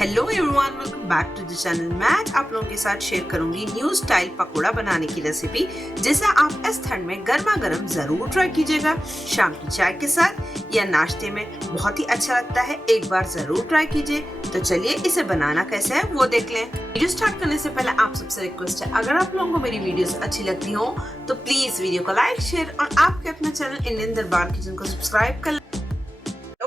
Hello everyone, welcome back to the channel. मैं आज आप लोगों के साथ शेयर करूंगी न्यू स्टाइल पकोड़ा बनाने की रेसिपी, जिसे आप इस ठंड में गर्मा गर्म जरूर ट्राई कीजिएगा। शाम की चाय के साथ या नाश्ते में बहुत ही अच्छा लगता है, एक बार जरूर ट्राई कीजिए। तो चलिए इसे बनाना कैसे है वो देख लें। वीडियो स्टार्ट करने से पहले आप सबसे रिक्वेस्ट है, अगर आप लोगों को मेरी वीडियोस अच्छी लगती हो तो प्लीज वीडियो को लाइक, शेयर और आपके अपना चैनल इंडियन दरबार किचन को सब्सक्राइब कर।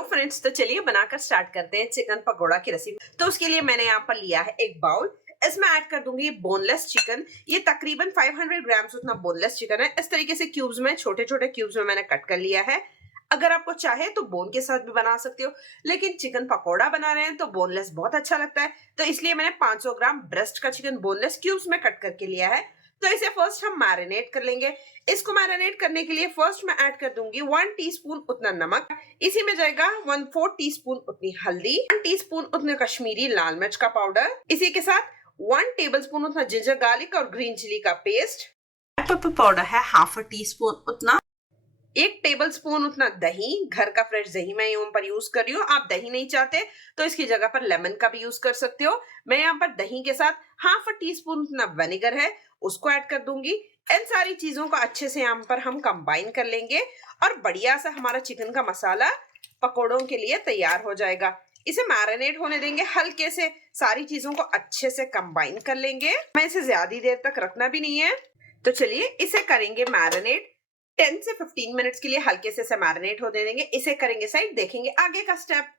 फ्रेंड्स, तो चलिए बनाकर स्टार्ट करते हैं चिकन पकोड़ा की रेसिपी। तो उसके लिए मैंने यहाँ पर लिया है एक बाउल। इसमें ऐड कर दूंगी बोनलेस चिकन। ये तकरीबन 500 ग्राम्स उतना बोनलेस चिकन है। इस तरीके से क्यूब्स में, छोटे छोटे क्यूब्स में मैंने कट कर लिया है। अगर आपको चाहे तो बोन के साथ भी बना सकते हो, लेकिन चिकन पकोड़ा बना रहे हैं तो बोनलेस बहुत अच्छा लगता है। तो इसलिए मैंने 500 ग्राम ब्रेस्ट का चिकन बोनलेस क्यूब्स में कट करके लिया है। तो इसे फर्स्ट हम मैरिनेट कर लेंगे। इसको मैरिनेट करने के लिए फर्स्ट मैं ऐड कर दूंगी 1 टीस्पून उतना नमक। इसी में जाएगा 1/4 टीस्पून उतनी हल्दी, 1 टीस्पून उतना कश्मीरी लाल मिर्च का पाउडर। इसी के साथ 1 टेबलस्पून उतना जिंजर गार्लिक और ग्रीन चिली का पेस्ट। पेपर पाउडर है ½ टीस्पून उतना। 1 टेबलस्पून उतना दही, घर का फ्रेश दही मैं यहाँ पर यूज कर रही हूँ। आप दही नहीं चाहते तो इसकी जगह पर लेमन का भी यूज कर सकते हो। मैं यहाँ पर दही के साथ ½ टीस्पून उतना विनेगर है, उसको ऐड कर दूंगी। इन सारी चीजों को अच्छे से यहाँ पर हम कंबाइन कर लेंगे और बढ़िया सा हमारा चिकन का मसाला पकोड़ों के लिए तैयार हो जाएगा। इसे मैरिनेट होने देंगे हल्के से। सारी चीजों को अच्छे से कंबाइन कर लेंगे। मैं इसे ज्यादा देर तक रखना भी नहीं है। तो चलिए इसे करेंगे मैरिनेट 10 से 15 मिनट्स के लिए। हल्के से मैरिनेट हो देंगे। इसे करेंगे साइड, देखेंगे आगे का स्टेप।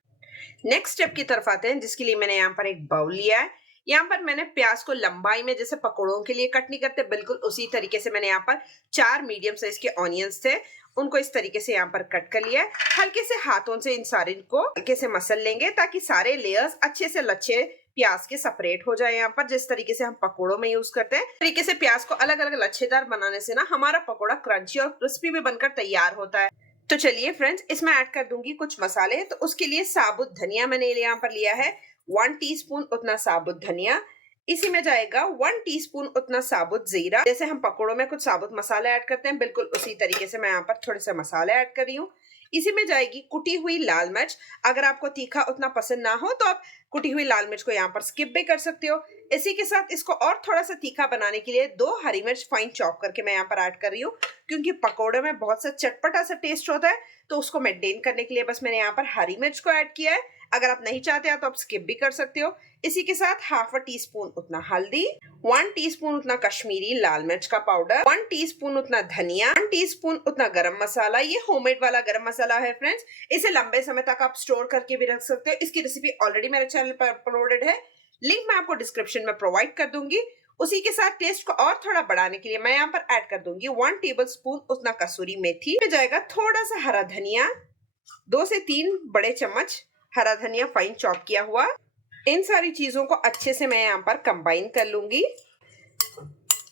नेक्स्ट स्टेप की तरफ आते हैं, जिसके लिए मैंने यहाँ पर एक बाउल लिया है। यहाँ पर मैंने प्याज को लंबाई में, जैसे पकौड़ों के लिए कट नहीं करते, बिल्कुल उसी तरीके से मैंने यहाँ पर 4 मीडियम साइज के ऑनियंस थे, उनको इस तरीके से यहाँ पर कट कर लिया है। हल्के से हाथों से इन सारे को हल्के से मसल लेंगे, ताकि सारे लेयर्स अच्छे से लच्छे प्याज के सेपरेट हो जाए। यहाँ पर जिस तरीके से हम पकोड़ों में यूज करते हैं, तरीके से प्याज को अलग अलग लच्छेदार बनाने से ना हमारा पकोड़ा क्रंची और क्रिस्पी भी बनकर तैयार होता है। तो चलिए फ्रेंड्स, इसमें ऐड कर दूंगी कुछ मसाले। तो उसके लिए साबुत धनिया मैंने यहाँ पर लिया है 1 टीस्पून उतना साबुत धनिया। इसी में जाएगा 1 टीस्पून उतना साबुत जीरा। जैसे हम पकोड़ों में कुछ साबुत मसाले ऐड करते हैं, बिल्कुल उसी तरीके से मैं यहाँ पर थोड़े से मसाले ऐड कर रही हूँ। इसी में जाएगी कुटी हुई लाल मिर्च। अगर आपको तीखा उतना पसंद ना हो तो आप कुटी हुई लाल मिर्च को यहाँ पर स्किप भी कर सकते हो। इसी के साथ इसको और थोड़ा सा तीखा बनाने के लिए 2 हरी मिर्च फाइन चॉप करके मैं यहाँ पर ऐड कर रही हूँ, क्योंकि पकोड़े में बहुत सा चटपटा सा टेस्ट होता है। तो उसको मेंटेन करने के लिए बस मैंने यहाँ पर हरी मिर्च को ऐड किया है। अगर आप नहीं चाहते हैं तो आप स्किप भी कर सकते हो। इसी के साथ ½ टीस्पून उतना हल्दी, 1 टीस्पून उतना कश्मीरी लाल मिर्च का पाउडर, 1 टीस्पून उतना धनिया, 1 टीस्पून उतना गरम मसाला। ये होममेड वाला गरम मसाला है फ्रेंड्स। इसे लंबे समय तक आप स्टोर करके भी रख सकते हो। इसकी रेसिपी ऑलरेडी मेरे चैनल पर अपलोडेड है, लिंक मैं आपको डिस्क्रिप्शन में प्रोवाइड कर दूंगी। उसी के साथ टेस्ट को और थोड़ा बढ़ाने के लिए मैं यहाँ पर ऐड कर दूंगी 1 टेबलस्पून उतना कसूरी मेथी। में जाएगा थोड़ा सा हरा धनिया, 2 से 3 बड़े चम्मच हरा धनिया फाइन चॉप किया हुआ। इन सारी चीजों को अच्छे से मैं यहाँ पर कंबाइन कर लूंगी।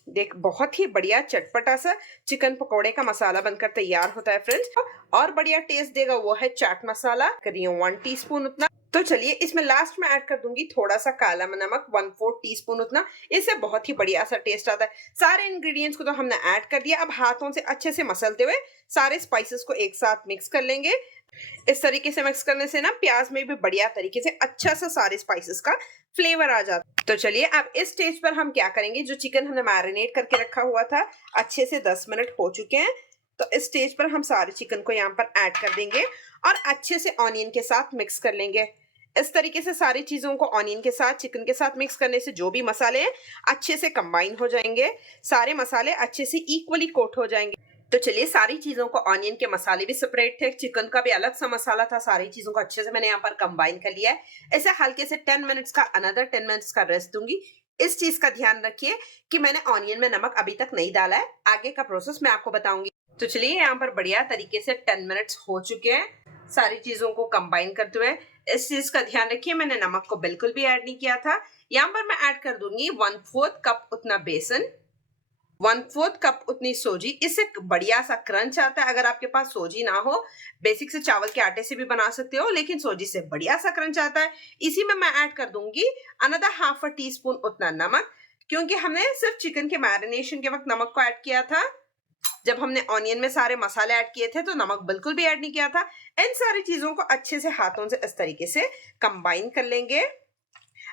देख, बहुत ही बढ़िया चटपटा सा चिकन पकोड़े का मसाला बनकर तैयार होता है फ्रेंड्स। और बढ़िया टेस्ट देगा वो है चाट मसाला, करिए 1 टीस्पून उतना। तो चलिए इसमें लास्ट में ऐड कर दूंगी थोड़ा सा काला नमक, 1/4 टीस्पून उतना। इससे बहुत ही बढ़िया सा टेस्ट आता है। सारे इंग्रेडिएंट्स को तो हमने ऐड कर दिया। अब हाथों से अच्छे से मसलते हुए सारे स्पाइसेस को एक साथ मिक्स कर लेंगे। इस तरीके से मिक्स करने से ना प्याज में भी बढ़िया तरीके से अच्छा सा सारे स्पाइसेस का फ्लेवर आ जाता है। तो चलिए अब इस स्टेज पर हम क्या करेंगे, जो चिकन हमने मैरिनेट करके रखा हुआ था, अच्छे से 10 मिनट हो चुके हैं। तो इस स्टेज पर हम सारे चिकन को यहाँ पर ऐड कर देंगे और अच्छे से ऑनियन के साथ मिक्स कर लेंगे। इस तरीके से सारी चीजों को ऑनियन के साथ, चिकन के साथ मिक्स करने से जो भी मसाले हैं अच्छे से कंबाइन हो जाएंगे। सारे मसाले अच्छे से इक्वली कोट हो जाएंगे। तो चलिए, सारी चीजों को, ऑनियन के मसाले भी सेपरेट थे, चिकन का भी अलग सा मसाला था, सारी चीजों को अच्छे से मैंने यहाँ पर कंबाइन कर लिया है। ऐसे हल्के से 10 मिनट्स का, अनदर 10 मिनट्स का रेस्ट दूंगी। इस चीज का ध्यान रखिए कि मैंने ऑनियन में नमक अभी तक नहीं डाला है। आगे का प्रोसेस मैं आपको बताऊंगी। तो चलिए, यहाँ पर बढ़िया तरीके से 10 मिनट्स हो चुके हैं सारी चीजों को कंबाइन करते हुए। इस चीज का ध्यान रखिए, मैंने नमक को बिल्कुल भी ऐड नहीं किया था। यहाँ पर मैं ऐड कर दूंगी 1/4 कप उतना बेसन, 1/4 कप उतनी सोजी। इससे बढ़िया सा क्रंच आता है। अगर आपके पास सोजी ना हो, बेसिक से चावल के आटे से भी बना सकते हो, लेकिन सोजी से बढ़िया सा क्रंच आता है। इसी में मैं ऐड कर दूंगी अनदर ½ टीस्पून उतना नमक, क्योंकि हमने सिर्फ चिकन के मैरिनेशन के वक्त नमक को ऐड किया था। जब हमने ऑनियन में सारे मसाले ऐड किए थे तो नमक बिल्कुल भी ऐड नहीं किया था। इन सारी चीजों को अच्छे से हाथों से इस तरीके से कंबाइन कर लेंगे।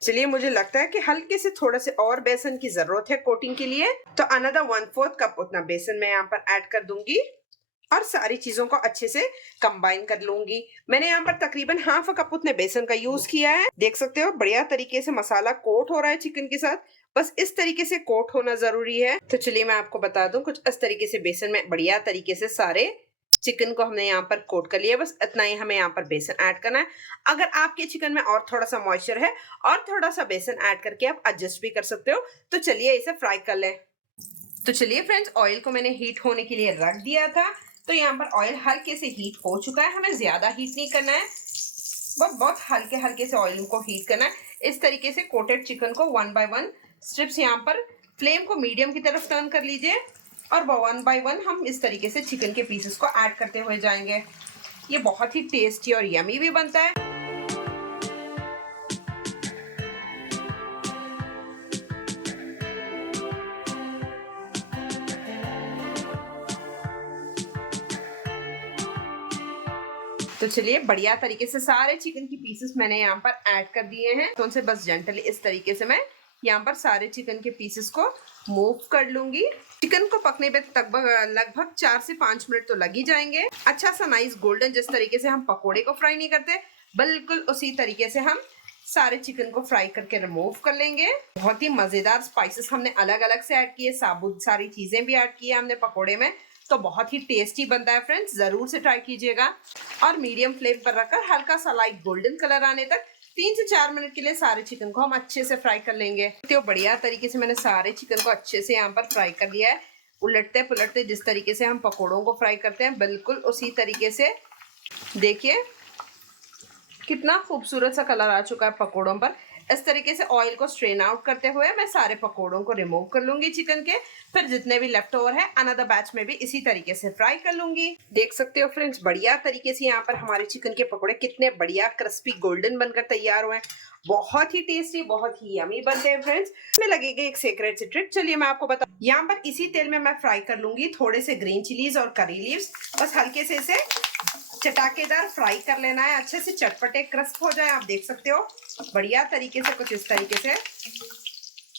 चलिए मुझे लगता है कि हल्के से थोड़ा से और बेसन की जरूरत है कोटिंग के लिए, तो अनदर 1/4 कप उतना बेसन मैं यहाँ पर ऐड कर दूंगी और सारी चीजों को अच्छे से कंबाइन कर लूंगी। मैंने यहाँ पर तकरीबन ½ कप उतने बेसन का यूज किया है। देख सकते हो बढ़िया तरीके से मसाला कोट हो रहा है चिकन के साथ, बस इस तरीके से कोट होना जरूरी है। तो चलिए मैं आपको बता दूं, कुछ इस तरीके से बेसन में बढ़िया तरीके से सारे चिकन को हमने यहाँ पर कोट कर लिया, बस इतना ही हमें यहाँ पर बेसन ऐड करना है। अगर आपके चिकन में और थोड़ा सा मॉइस्चर है और थोड़ा सा बेसन ऐड करके आप एडजस्ट भी कर सकते हो। तो चलिए इसे फ्राई कर लें। तो चलिए फ्रेंड्स, ऑयल को मैंने हीट होने के लिए रख दिया था, तो यहाँ पर ऑयल हल्के से हीट हो चुका है। हमें ज्यादा हीट नहीं करना है, बस बहुत हल्के हल्के से ऑयल को हीट करना है। इस तरीके से कोटेड चिकन को 1 बाय 1 स्ट्रिप्स यहाँ पर फ्लेम को मीडियम की तरफ टर्न कर लीजिए और 1 बाय 1 हम इस तरीके से चिकन के पीसेस को ऐड करते हुए जाएंगे। ये बहुत ही टेस्टी और यमी भी बनता है। तो चलिए बढ़िया तरीके से सारे चिकन की पीसेस मैंने यहाँ पर ऐड कर दिए हैं, तो उनसे बस जेंटली इस तरीके से मैं यहाँ पर सारे चिकन के पीसेस को मूव कर लूंगी। चिकन को पकने पे लगभग 4 से 5 मिनट तो लग ही जाएंगे। अच्छा सा नाइस गोल्डन, जिस तरीके से हम पकोड़े को फ्राई नहीं करते, बिल्कुल उसी तरीके से हम सारे चिकन को फ्राई करके रिमूव कर लेंगे। बहुत ही मजेदार स्पाइसेस हमने अलग अलग से ऐड किए, साबुत सारी चीजें भी ऐड की है हमने पकोड़े में, तो बहुत ही टेस्टी बनता है फ्रेंड्स, जरूर से ट्राई कीजिएगा। और मीडियम फ्लेम पर रखकर हल्का सा लाइट गोल्डन कलर आने तक 3 से 4 मिनट के लिए सारे चिकन को हम अच्छे से फ्राई कर लेंगे। तो बढ़िया तरीके से मैंने सारे चिकन को अच्छे से यहाँ पर फ्राई कर लिया है। उलटते पुलटते जिस तरीके से हम पकोड़ों को फ्राई करते हैं, बिल्कुल उसी तरीके से देखिए कितना खूबसूरत सा कलर आ चुका है पकोड़ों पर। इस तरीके से ऑयल को स्ट्रेन आउट करते हुए मैं सारे पकोड़ों को रिमूव कर लूंगी चिकन के। फिर जितने भी लेफ्ट ओवर है अनदर बैच में भी इसी तरीके से फ्राई कर लूंगी। देख सकते हो फ्रेंड्स, बढ़िया तरीके से यहाँ पर हमारे चिकन के पकोड़े कितने बढ़िया क्रिस्पी गोल्डन बनकर तैयार हुए हैं। बहुत ही टेस्टी, बहुत ही यमी बनते हैं फ्रेंड्स। इसमें लगेगी एक सीक्रेट सी ट्रिक, चलिए मैं आपको बताऊं। यहाँ पर इसी तेल में मैं फ्राई कर लूंगी थोड़े से ग्रीन चिलीज और करी लीव्स। बस हल्के से इसे चटाकेदार फ्राई कर लेना है, अच्छे से चटपटे क्रिस्प हो जाए। आप देख सकते हो बढ़िया तरीके से, कुछ इस तरीके से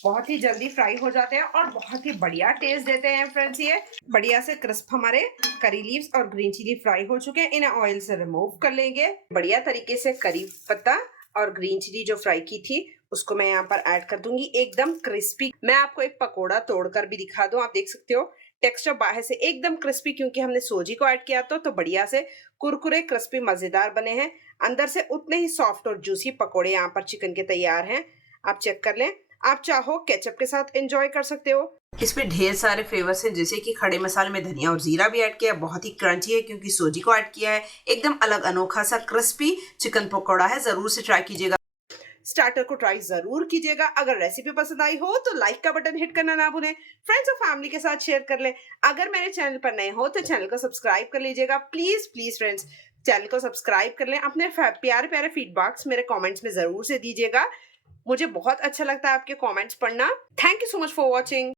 बहुत ही जल्दी फ्राई हो जाते हैं और बहुत ही बढ़िया टेस्ट देते हैं फ्रेंड्स। ये बढ़िया से क्रिस्प हमारे करी लीव्स और ग्रीन चिली फ्राई हो चुके हैं, इन्हें ऑयल से रिमूव कर लेंगे। बढ़िया तरीके से करी पत्ता और ग्रीन चिली जो फ्राई की थी उसको मैं यहाँ पर ऐड कर दूंगी, एकदम क्रिस्पी। मैं आपको एक पकोड़ा तोड़कर भी दिखा दूं, आप देख सकते हो टेक्सचर बाहर से एकदम क्रिस्पी, क्योंकि हमने सोजी को ऐड किया तो बढ़िया से कुरकुरे क्रिस्पी मजेदार बने हैं। अंदर से उतने ही सॉफ्ट और जूसी पकोड़े यहाँ पर चिकन के तैयार हैं। आप चेक कर लें, आप चाहो केचप के साथ एंजॉय कर सकते हो। इसमें ढेर सारे फ्लेवर्स हैं, जैसे कि खड़े मसाले में धनिया और जीरा भी ऐड किया है, बहुत ही क्रंची है क्योंकि सोजी को ऐड किया है। एकदम अलग अनोखा सा क्रिस्पी चिकन पकौड़ा है, जरूर से ट्राई कीजिएगा। स्टार्टर को ट्राई जरूर कीजिएगा। अगर रेसिपी पसंद आई हो तो लाइक का बटन हिट करना ना भूलें, फ्रेंड्स और फैमिली के साथ शेयर कर लें। अगर मेरे चैनल पर नए हो तो चैनल को सब्सक्राइब कर लीजिएगा, प्लीज प्लीज फ्रेंड्स चैनल को सब्सक्राइब कर लें। अपने प्यारे प्यारे फीडबैक्स मेरे कमेंट्स में जरूर से दीजिएगा, मुझे बहुत अच्छा लगता है आपके कमेंट्स पढ़ना। Thank you so much for watching.